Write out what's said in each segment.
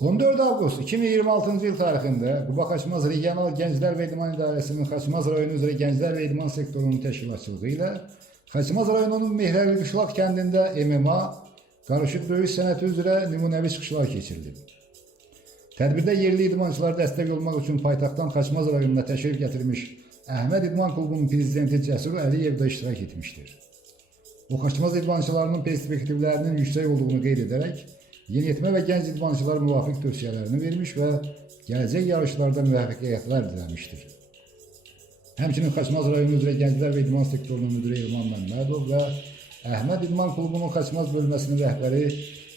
14 Avqust 2026-cı il tarixində Quba Xaçmaz Regional Gənclər və İdman İdarəsinin Xaçmaz rayonu üzrə Gənclər və İdman sektorunun təşkilatçılığı ilə Xaçmaz rayonunun Mehrəli Qışlaq kəndində MMA qarışıq döyüş sənəti üzrə nümunəvi çıxışlar keçirilib. Tədbirdə yerli idmançılara dəstək olmaq üçün paytaxtdan Xaçmaz rayonuna təşrif gətirmiş Əhməd İdman Klubunun prezidenti Cəsur Əliyev də iştirak etmişdir. O, Xaçmaz idmançılarının perspektivlərinin yüksək olduğunu qeyd edərək, yeniyetmə və gənc idmançılar müvafiq tövsiyələrini vermiş və gələcək yarışlarda müvəffəqiyyətlər diləmişdir. Həmçinin Xaçmaz rayonu üzrə Gənclər və İdman sektorunun müdiri İlman Məmmədov və Əhməd İdman Klubunun Xaçmaz bölməsinin rəhbəri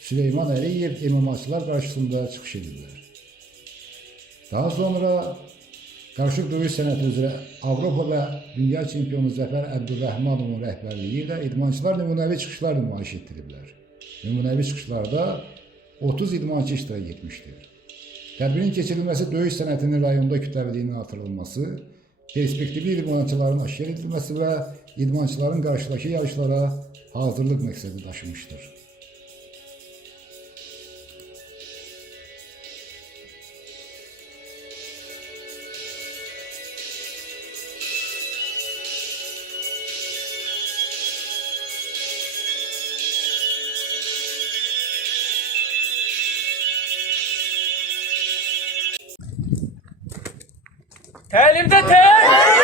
Süleyman Əliyev MMA-çılar qarşısında çıxış edirlər. Daha sonra qarışıq döyüş sənəti üzrə Avropa və Dünya çempionu Zəfər Əbdürrəhmanovun rəhbərliyi ilə idmançılar nümunəvi çıxışlar nümayiş etdiriblər. Nümunəvi çıxışlarda 30 idmançı iştirak etmişdir. Tədbirin keçirilməsi döyüş sənətinin rayonda kütləviliyinin artırılması, perspektivli idmançıların aşkar edilməsi və idmançıların qarşıdakı yarışlara hazırlıq məqsədi daşımışdır. Təlimdə tək!